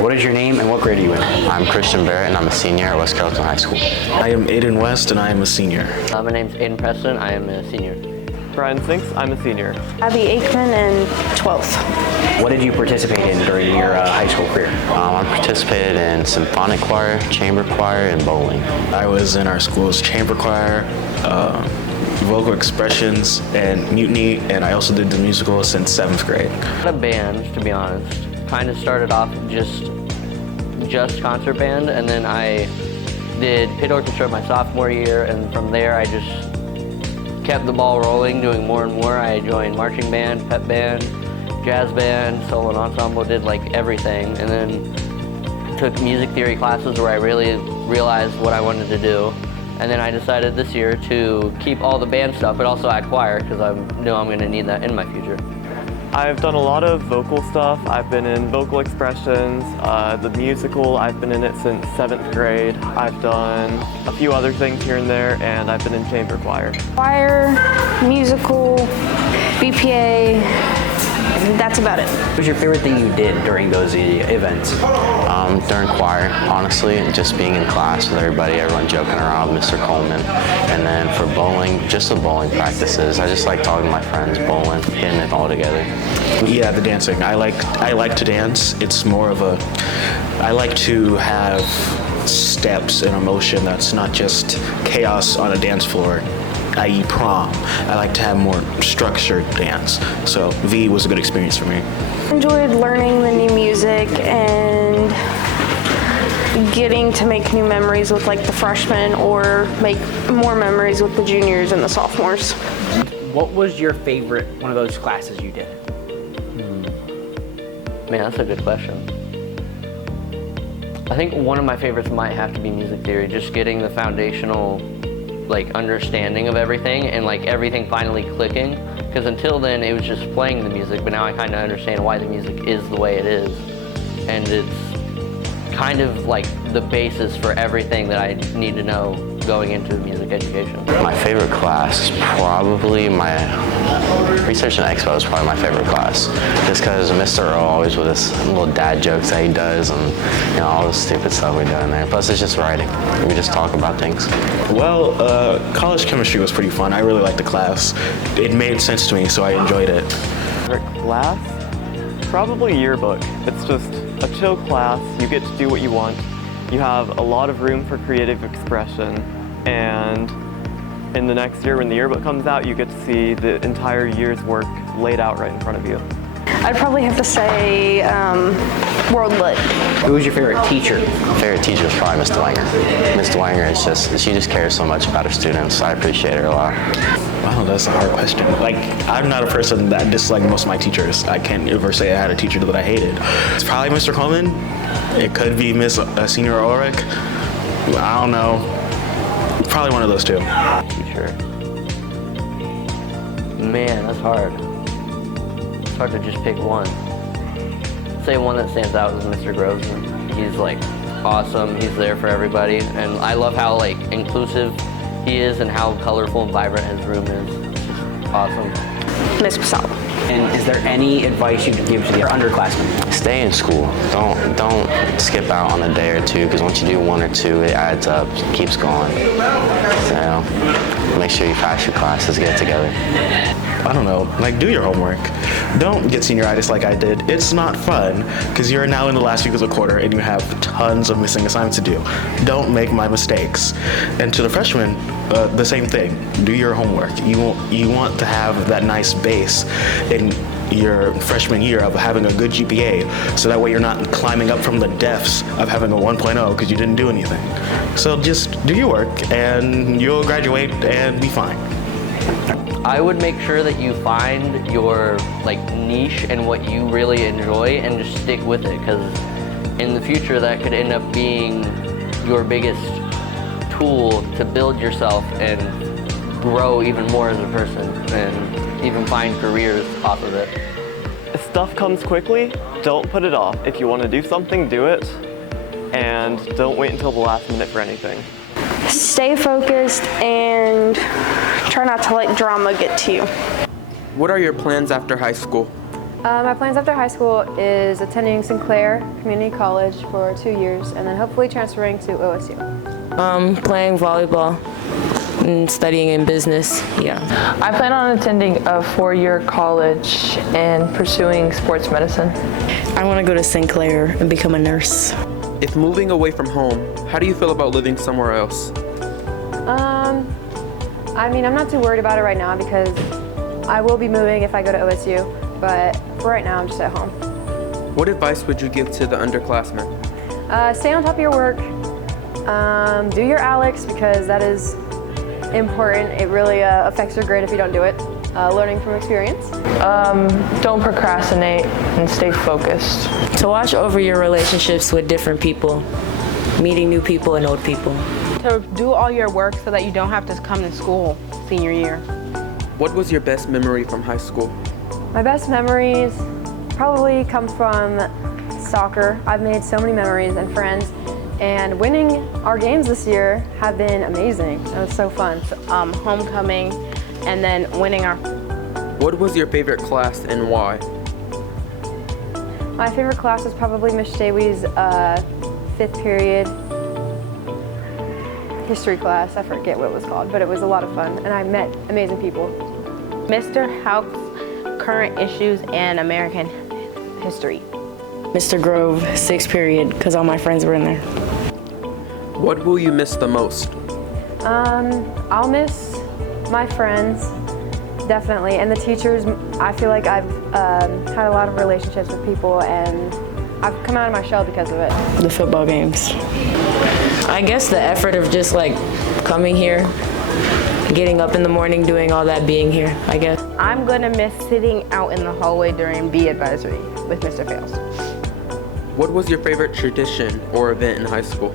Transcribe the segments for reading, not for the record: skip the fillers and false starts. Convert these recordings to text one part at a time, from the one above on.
What is your name and what grade are you in? I'm Christian Barrett and I'm a senior at West Carrollton High School. I am Aiden West and I am a senior. My name's Aiden Preston. I am a senior. Brian Sinks, I'm a senior. Abby Aikman and 12th. What did you participate in during your high school career? I participated in symphonic choir, chamber choir, and bowling. I was in our school's chamber choir, vocal expressions, and mutiny, and I also did the musical since 7th grade. Not a band, to be honest. Kind of started off just concert band, and then I did pit orchestra my sophomore year, and from there I just kept the ball rolling, doing more and more. I joined marching band, pep band, jazz band, solo and ensemble, did like everything, and then took music theory classes where I really realized what I wanted to do. And then I decided this year to keep all the band stuff, but also add choir, because I know I'm going to need that in my future. I've done a lot of vocal stuff. I've been in vocal expressions, the musical, I've been in it since 7th grade. I've done a few other things here and there, and I've been in chamber choir. Choir, musical, BPA, that's about it. What was your favorite thing you did during those events? During choir, honestly, just being in class with everyone joking around with Mr. Coleman. And then for bowling, just the bowling practices. I just like talking to my friends, bowling, getting it all together. Yeah, the dancing. I like to dance. It's more of I like to have steps and emotion that's not just chaos on a dance floor, i.e. prom. I like to have more structured dance. So V was a good experience for me. Enjoyed learning the new music and getting to make new memories with like the freshmen or make more memories with the juniors and the sophomores. What was your favorite one of those classes you did? Man, that's a good question. I think one of my favorites might have to be music theory, just getting the foundational understanding of everything and everything finally clicking. Because until then it was just playing the music, but now I kind of understand why the music is the way it is. And it's kind of the basis for everything that I need to know going into music education. My favorite class is probably Research and Expo is probably my favorite class. Just because Mr. Earl always with his little dad jokes that he does and all the stupid stuff we do in there. Plus it's just writing. We just talk about things. Well, college chemistry was pretty fun. I really liked the class. It made sense to me, so I enjoyed it. Favorite class? Probably yearbook. It's just a chill class. You get to do what you want. You have a lot of room for creative expression, and in the next year when the yearbook comes out, you get to see the entire year's work laid out right in front of you. I'd probably have to say World Lit. Who was your favorite teacher? My favorite teacher was probably Ms. Dwanger. Ms. Dwanger she just cares so much about her students, so I appreciate her a lot. Wow, that's a hard question. I'm not a person that disliked most of my teachers. I can't ever say I had a teacher that I hated. It's probably Mr. Coleman. It could be Miss Senior Ulrich. I don't know. Probably one of those two. Teacher. Man, that's hard. It's hard to just pick one. Say one that stands out is Mr. Grossman. He's awesome. He's there for everybody, and I love how inclusive he is and how colorful and vibrant his room is. It's just awesome. Miss Pasala. And is there any advice you could give to the underclassmen? Stay in school. Don't skip out on a day or two, because once you do one or two, it adds up, keeps going. So make sure you pass your classes, get it together. I don't know, do your homework. Don't get senioritis like I did. It's not fun, because you're now in the last week of the quarter and you have tons of missing assignments to do. Don't make my mistakes. And to the freshmen, the same thing. Do your homework. You want to have that nice base in your freshman year of having a good GPA, so that way you're not climbing up from the depths of having a 1.0 because you didn't do anything. So just do your work and you'll graduate and be fine. I would make sure that you find your niche and what you really enjoy and just stick with it, because in the future that could end up being your biggest tool to build yourself and grow even more as a person and even find careers off of it. If stuff comes quickly, don't put it off. If you want to do something, do it, and don't wait until the last minute for anything. Stay focused and try not to let drama get to you. What are your plans after high school? My plans after high school is attending Sinclair Community College for 2 years and then hopefully transferring to OSU. Playing volleyball and studying in business, yeah. I plan on attending a 4-year college and pursuing sports medicine. I want to go to Sinclair and become a nurse. If moving away from home, how do you feel about living somewhere else? I mean, I'm not too worried about it right now because I will be moving if I go to OSU, but for right now, I'm just at home. What advice would you give to the underclassmen? Stay on top of your work. Do your ALEX because that is important. It really affects your grade if you don't do it. Learning from experience. Don't procrastinate and stay focused. To watch over your relationships with different people, meeting new people and old people. To do all your work so that you don't have to come to school senior year. What was your best memory from high school? My best memories probably come from soccer. I've made so many memories and friends, and winning our games this year have been amazing. It was so fun. Homecoming, and then winning our... What was your favorite class and why? My favorite class was probably Miss Shawy's 5th period history class. I forget what it was called, but it was a lot of fun, and I met amazing people. Mr. Hauk's current issues and American history. Mr. Grove, 6th period, because all my friends were in there. What will you miss the most? I'll miss my friends, definitely, and the teachers. I feel like I've had a lot of relationships with people, and I've come out of my shell because of it. The football games. I guess the effort of just like coming here, getting up in the morning, doing all that, being here, I guess. I'm gonna miss sitting out in the hallway during bee advisory with Mr. Fales. What was your favorite tradition or event in high school?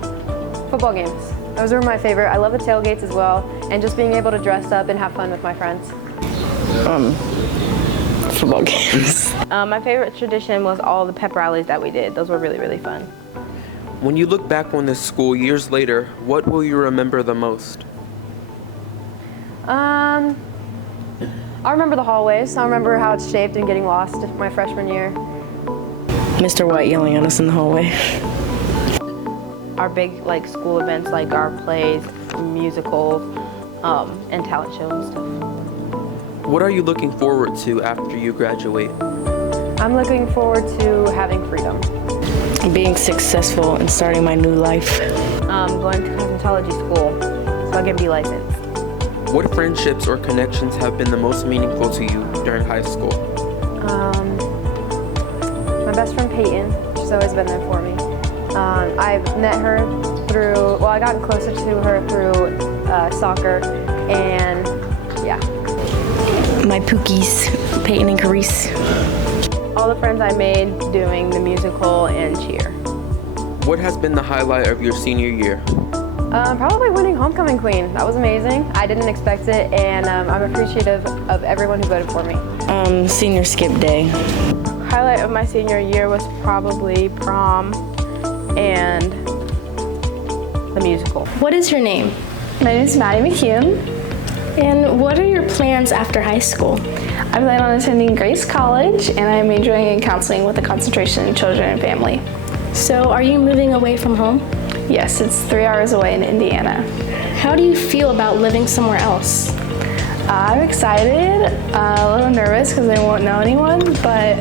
Football games. Those were my favorite. I love the tailgates as well, and just being able to dress up and have fun with my friends. Football games. My favorite tradition was all the pep rallies that we did. Those were really, really fun. When you look back on this school years later, what will you remember the most? I remember the hallways. I remember how it's shaped and getting lost my freshman year. Mr. White yelling at us in the hallway. Our big school events like our plays, musicals, and talent shows and stuff. What are you looking forward to after you graduate? I'm looking forward to having freedom. Being successful and starting my new life. Going to cosmetology school so I can be licensed. What friendships or connections have been the most meaningful to you during high school? My best friend Peyton, she's always been there for me. I've met her through, I got closer to her through soccer, and yeah. My Pookies, Peyton and Carice. All the friends I made doing the musical and cheer. What has been the highlight of your senior year? Probably winning Homecoming Queen. That was amazing. I didn't expect it, and I'm appreciative of everyone who voted for me. Senior skip day. Highlight of my senior year was probably prom and the musical. What is your name? My name is Maddie McCune. And what are your plans after high school? I plan on attending Grace College, and I'm majoring in counseling with a concentration in children and family. So are you moving away from home? Yes, it's 3 hours away in Indiana. How do you feel about living somewhere else? I'm excited, a little nervous because I won't know anyone, but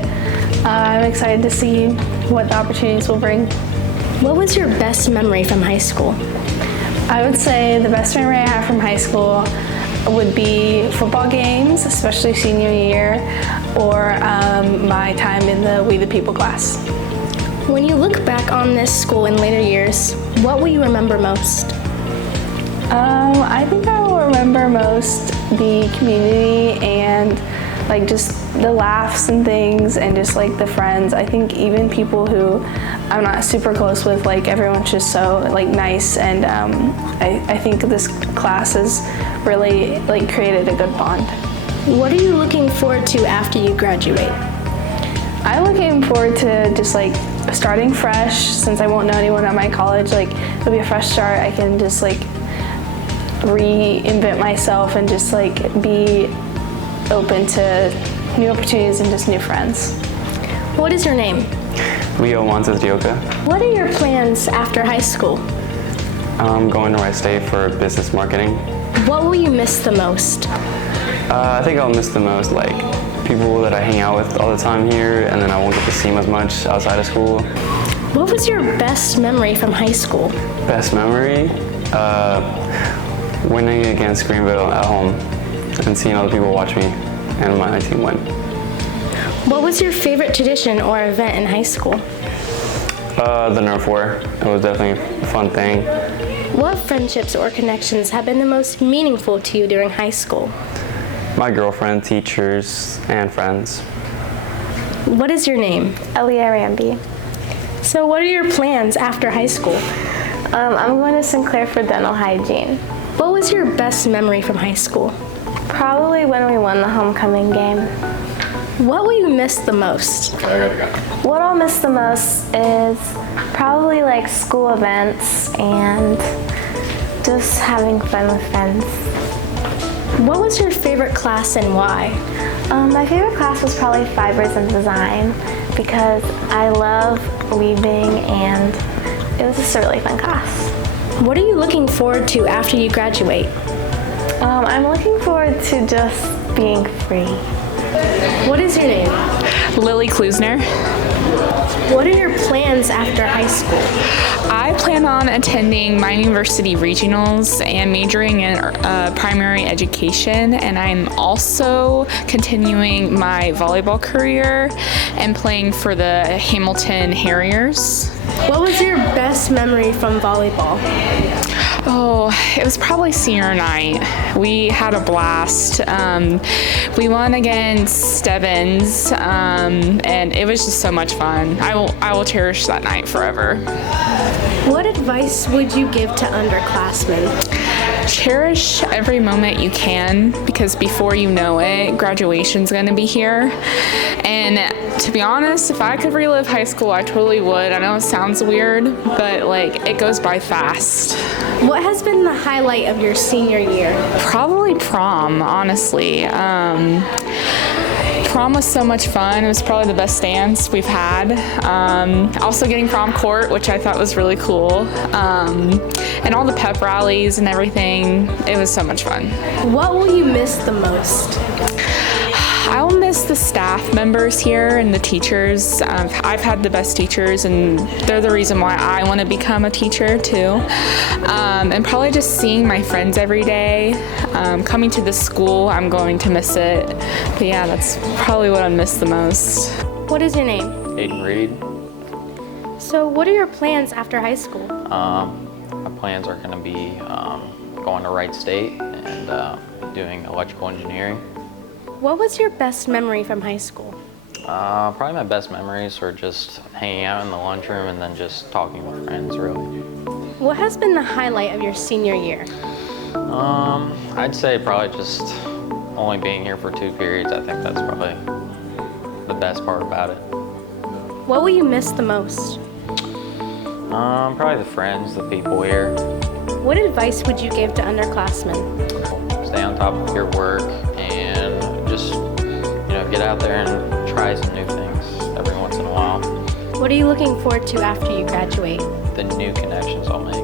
I'm excited to see what the opportunities will bring. What was your best memory from high school? I would say the best memory I have from high school would be football games, especially senior year, or my time in the We the People class. When you look back on this school in later years, what will you remember most? I think I will remember most the community and just the laughs and things and just the friends. I think even people who I'm not super close with, everyone's just so nice, and I think this class has really created a good bond. What are you looking forward to after you graduate? I'm looking forward to just starting fresh, since I won't know anyone at my college. It'll be a fresh start. I can just reinvent myself and just be open to new opportunities and just new friends. What is your name? Leo Montes Dioka. What are your plans after high school? I'm going to Wright State for business marketing. What will you miss the most? I think I'll miss the most like people that I hang out with all the time here, and then I won't get to see them as much outside of school. What was your best memory from high school? Best memory? Winning against Greenville at home and seeing other people watch me and my team win. What was your favorite tradition or event in high school? The Nerf War. It was definitely a fun thing. What friendships or connections have been the most meaningful to you during high school? My girlfriend, teachers, and friends. What is your name? Aaliyah Ramby. So what are your plans after high school? I'm going to Sinclair for dental hygiene. What was your best memory from high school? Probably when we won the homecoming game. What will you miss the most? What I'll miss the most is probably like school events and just having fun with friends. What was your favorite class and why? My favorite class was probably Fibers and Design because I love weaving and it was just a really fun class. What are you looking forward to after you graduate? I'm looking forward to just being free. What is your name? Lily Klusner. What are your plans after high school? I plan on attending my university regionals and majoring in primary education, and I'm also continuing my volleyball career and playing for the Hamilton Harriers. What was your best memory from volleyball? Oh, it was probably senior night. We had a blast. We won against Stebbins, and it was just so much fun. I will cherish that night forever. What advice would you give to underclassmen? Cherish every moment you can, because before you know it, graduation's gonna be here. And to be honest, if I could relive high school, I totally would. I know it sounds weird, but like it goes by fast. What has been the highlight of your senior year? Probably prom, honestly. Prom was so much fun. It was probably the best dance we've had. Also getting prom court, which I thought was really cool. And all the pep rallies and everything. It was so much fun. What will you miss the most? I will miss the staff members here and the teachers. I've had the best teachers, and they're the reason why I want to become a teacher too. And probably just seeing my friends every day. Coming to this school, I'm going to miss it. But yeah, that's probably what I miss the most. What is your name? Aiden Reed. So what are your plans after high school? My plans are going to be going to Wright State and doing electrical engineering. What was your best memory from high school? Probably my best memories are just hanging out in the lunchroom and then just talking with friends, really. What has been the highlight of your senior year? I'd say probably just only being here for 2 periods. I think that's probably the best part about it. What will you miss the most? Probably the friends, the people here. What advice would you give to underclassmen? Stay on top of your work and just, get out there and try some new things every once in a while. What are you looking forward to after you graduate? The new connections I'll make.